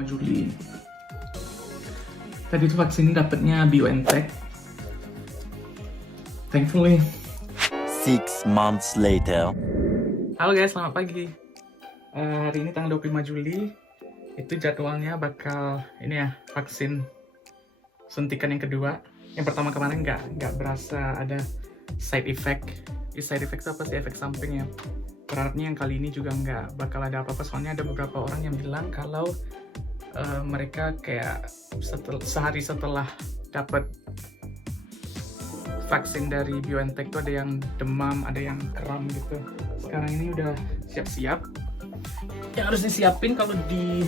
25 Juli. Tadi itu vaksin dapatnya BioNTech. Thankfully. 6 months later. Halo guys, selamat pagi. Hari ini tanggal 25 Juli. Itu jadwalnya bakal ini ya, vaksin suntikan yang kedua. Yang pertama kemarin nggak berasa ada side effect. Side effect itu apa sih? Efek samping ya. Berharapnya yang kali ini juga nggak bakal ada apa-apa, soalnya ada beberapa orang yang bilang kalau mereka kayak sehari setelah dapat vaksin dari BioNTech tuh ada yang demam, ada yang kram gitu. Sekarang ini udah siap-siap. Yang harus disiapin kalau di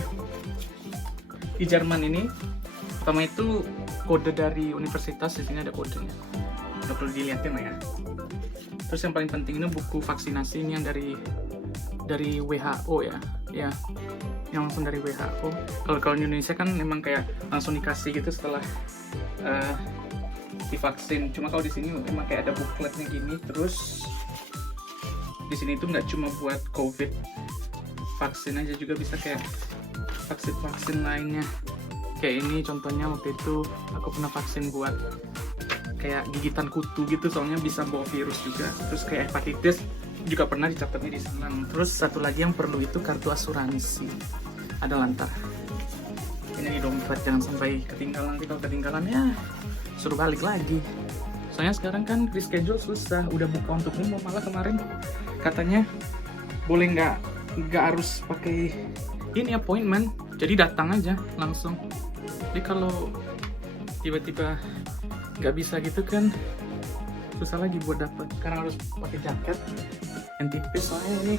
Jerman ini, pertama itu kode dari universitas, di sini ada kodenya. Udah perlu dilihatin lah ya. Terus yang paling penting ini buku vaksinasi, ini yang dari WHO ya, yang langsung dari WHO. Kalau di Indonesia kan memang kayak langsung dikasih gitu setelah divaksin. Cuma kalau di sini memang kayak ada bukletnya gini. Terus di sini itu nggak cuma buat COVID vaksin aja, juga bisa kayak vaksin lainnya. Kayak ini contohnya, waktu itu aku pernah vaksin buat kayak gigitan kutu gitu, soalnya bisa bawa virus juga. Terus kayak hepatitis juga pernah dicatatnya di sana. Terus satu lagi yang perlu itu kartu asuransi. Ada lantar. Ini di dompet, jangan sampai ketinggalan. Nanti kalau ketinggalan ya suruh balik lagi. Soalnya sekarang kan reschedule susah. Udah buka untuk umum, malah kemarin katanya boleh nggak harus pakai ini appointment. Jadi datang aja langsung. Jadi kalau tiba-tiba nggak bisa gitu kan susah lagi buat dapat, karena harus pakai jaket yang tipis. Soalnya ini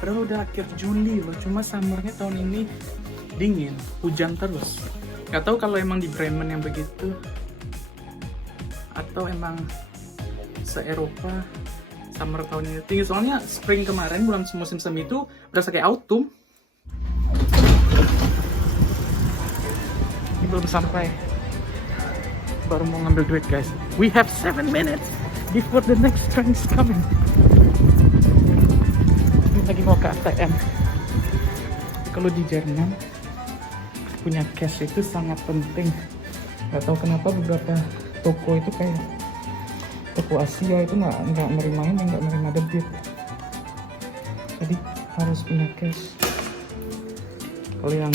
padahal udah akhir Juli loh, cuma summernya tahun ini dingin, hujan terus. Nggak tahu kalau emang di Bremen yang begitu atau emang se-Eropa summer tahun ini tinggi. Soalnya spring kemarin, bulan musim semi itu berasa kayak autumn. Ini belum sampai, baru mau ngambil duit guys. We have 7 minutes before the next train is coming. Ini lagi mau ke ATM. Kalau di Jerman punya cash itu sangat penting. Gak tahu kenapa beberapa toko itu kayak toko Asia itu nggak nerima debit. Jadi harus punya cash. Kalau yang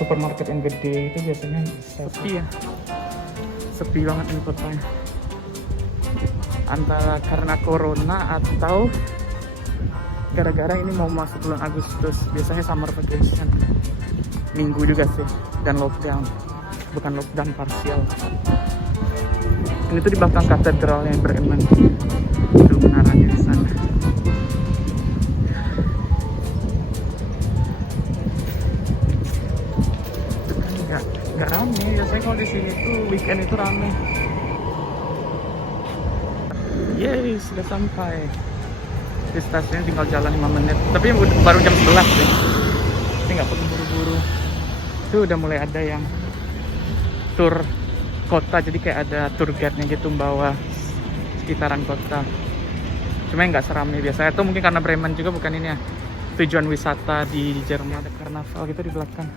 supermarket yang gede itu biasanya sepi ya, sepi banget ini kotanya. Antara karena corona atau gara-gara ini mau masuk bulan Agustus, biasanya summer vacation, minggu juga sih, dan lockdown, bukan lockdown parsial. Ini tuh di belakang katedral yang Bremen, itu menaranya di sana. Nggak rame, biasanya kalau di sini tuh weekend itu rame. Yeay, sudah sampai di stasiun, tinggal jalan 5 menit, tapi baru jam 11 sih, tapi nggak perlu buru-buru. Itu udah mulai ada yang tour kota, jadi kayak ada tour guide-nya gitu membawa sekitaran kota. Cuma nggak seramai biasanya, atau mungkin karena Bremen juga bukan ini ya tujuan wisata di Jerman. Ada karnaval gitu di belakang.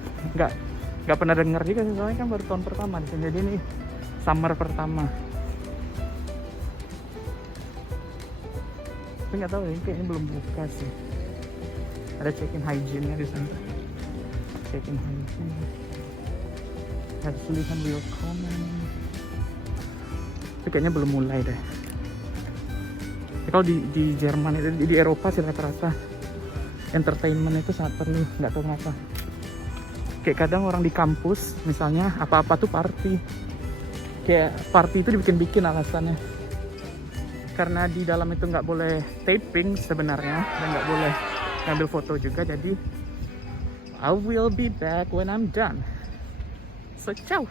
Nggak pernah denger juga sih, soalnya kan baru tahun pertama di sini. Jadi ini summer pertama. Tapi nggak tahu ya, kayaknya belum buka sih. Ada check-in hygiene-nya di sana. Check-in hygiene. Ada tulisan welcome. Tapi kayaknya belum mulai deh. Ya, kalau di Jerman itu, di Eropa sih rata-rata entertainment itu sangat perlu. Nggak tahu kenapa. Kayak kadang orang di kampus misalnya apa-apa tuh party. Kayak party itu dibikin-bikin alasannya. Karena di dalam itu nggak boleh taping sebenarnya, dan nggak boleh ngambil foto juga. Jadi I will be back when I'm done. So ciao.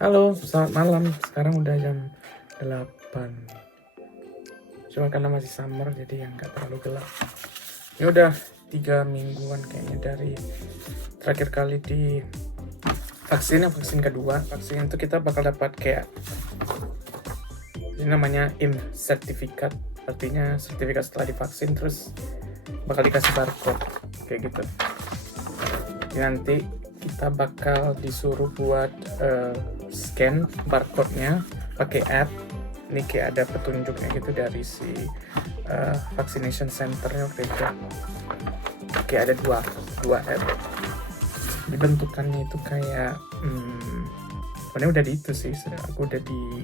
Halo, selamat malam. Sekarang udah jam 8. Cuma karena masih summer jadi yang nggak terlalu gelap. Ya udah 3 mingguan kayaknya dari terakhir kali di vaksin kedua. Vaksin itu kita bakal dapat kayak ini namanya IM sertifikat, artinya sertifikat setelah divaksin, terus bakal dikasih barcode. kayak gitu. Nanti kita bakal disuruh buat scan barcode-nya pakai app. Ini kayak ada petunjuknya gitu dari si vaccination center-nya waktu itu. Kayak ada dua app. Dibentukannya itu kayak sebenarnya udah di itu sih, aku udah di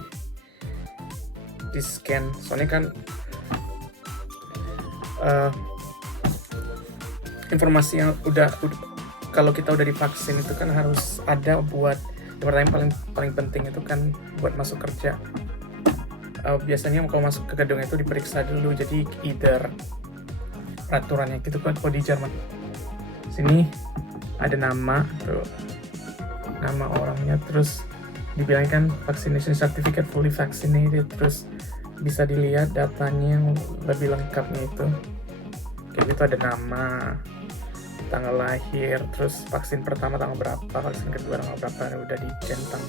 scan. Soalnya kan informasi yang udah kalau kita udah divaksin itu kan harus ada buat yang pertama paling penting itu kan buat masuk kerja. Biasanya kalau masuk ke gedung itu diperiksa dulu, jadi either peraturannya gitu kan. Kalau di Jerman sini ada nama tuh, nama orangnya, terus dibilang kan vaccination certificate fully vaccinated, terus bisa dilihat datanya yang lebih lengkapnya itu kayak gitu, ada nama, tanggal lahir, terus vaksin pertama tanggal berapa, vaksin kedua tanggal berapa, udah dicentang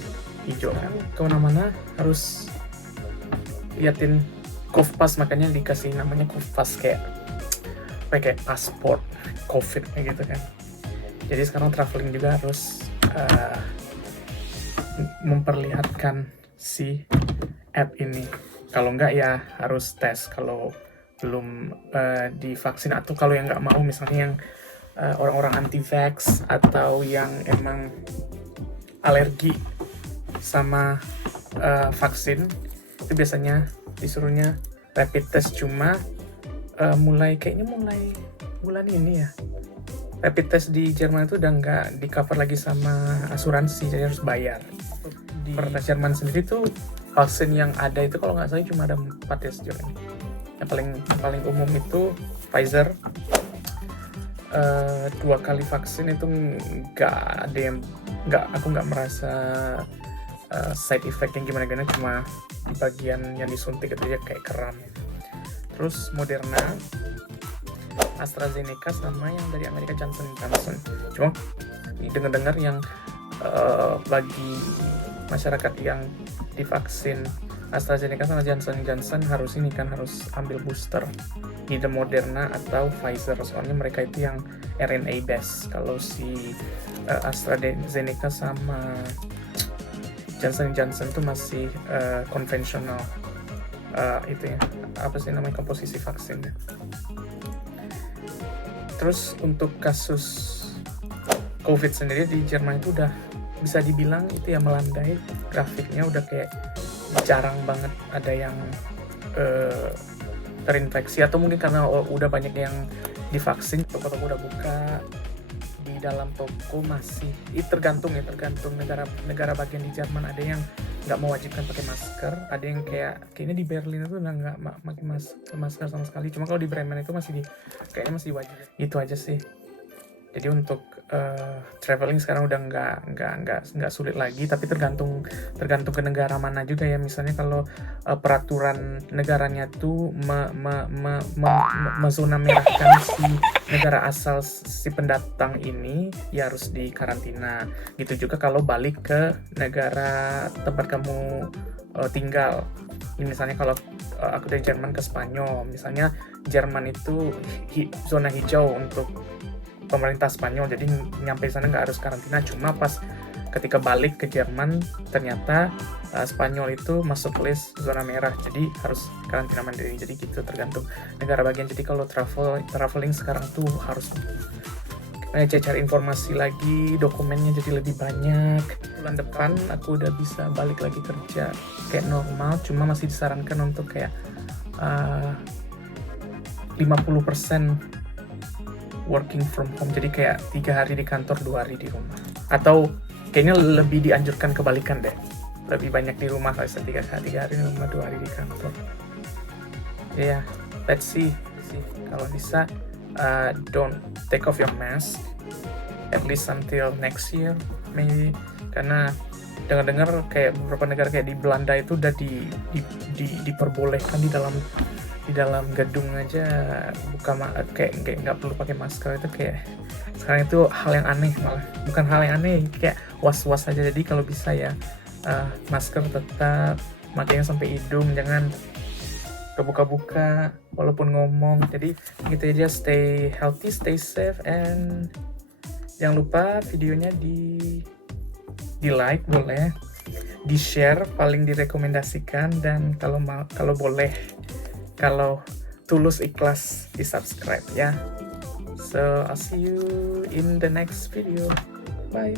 hijau kan. Kemana-mana harus liatin Kofpas, makanya dikasih namanya Kofpas, kayak paspor COVID kayak gitu kan. Jadi sekarang traveling juga harus memperlihatkan si app ini. Kalau enggak ya harus tes kalau belum divaksin, atau kalau yang nggak mau, misalnya yang orang-orang anti-vax atau yang emang alergi sama vaksin, itu biasanya disuruhnya rapid test. Cuma mulai bulan ini ya, rapid test di Jerman itu udah nggak di cover lagi sama asuransi, jadi harus bayar. Di Jerman sendiri tuh vaksin yang ada itu kalau nggak salah cuma ada 4 ya sejauh ini. Yang paling umum itu Pfizer. 2 kali vaksin itu aku nggak merasa side effect yang gimana, cuma di bagian yang disuntik itu aja kayak kram. Terus Moderna, AstraZeneca, sama yang dari Amerika Johnson & Johnson. Cuma dengar-dengar yang bagi masyarakat yang divaksin AstraZeneca sama Johnson & Johnson harus ambil booster, either Moderna atau Pfizer, soalnya mereka itu yang RNA based. Kalau si AstraZeneca sama Johnson & Johnson itu masih konvensional, itu ya, apa sih namanya, komposisi vaksinnya. Terus untuk kasus COVID sendiri di Jerman itu udah bisa dibilang itu ya melandai, grafiknya udah kayak jarang banget ada yang terinfeksi, atau mungkin karena udah banyak yang divaksin, toko-toko udah buka. Di dalam toko masih tergantung negara bagian di Jerman, ada yang nggak mewajibkan pakai masker, ada yang kayaknya di Berlin itu udah nggak pakai masker sama sekali. Cuma kalau di Bremen itu kayaknya masih wajib. Itu aja sih. Jadi untuk traveling sekarang udah nggak sulit lagi, tapi tergantung ke negara mana juga ya. Misalnya kalau peraturan negaranya tuh zona merahkan si negara asal si pendatang ini, ya harus di karantina. Gitu juga kalau balik ke negara tempat kamu tinggal. Misalnya kalau aku dari Jerman ke Spanyol, misalnya Jerman itu zona hijau untuk pemerintah Spanyol, jadi nyampe sana nggak harus karantina. Cuma pas ketika balik ke Jerman ternyata Spanyol itu masuk list zona merah, jadi harus karantina mandiri. Jadi gitu, tergantung negara bagian. Jadi kalau traveling sekarang tuh harus cari informasi lagi, dokumennya jadi lebih banyak. Bulan depan aku udah bisa balik lagi kerja kayak normal, cuma masih disarankan untuk kayak 50% working from home, jadi kayak 3 hari di kantor, 2 hari di rumah. Atau kayaknya lebih dianjurkan kebalikan deh, lebih banyak di rumah, kayak 3 hari di rumah, 2 hari di kantor. Ya, let's see. Kalau bisa don't take off your mask at least until next year maybe, karena dengar-dengar kayak beberapa negara kayak di Belanda itu udah diperbolehkan di dalam gedung aja kayak nggak perlu pakai masker. Itu kayak sekarang itu hal yang aneh, malah bukan hal yang aneh, kayak was-was aja. Jadi kalau bisa ya masker tetap makanya sampai hidung, jangan kebuka-buka walaupun ngomong. Jadi gitu aja, stay healthy, stay safe, and jangan lupa videonya di like boleh, di share paling direkomendasikan, dan kalau boleh, kalau tulus ikhlas di subscribe ya. So I'll see you in the next video. Bye.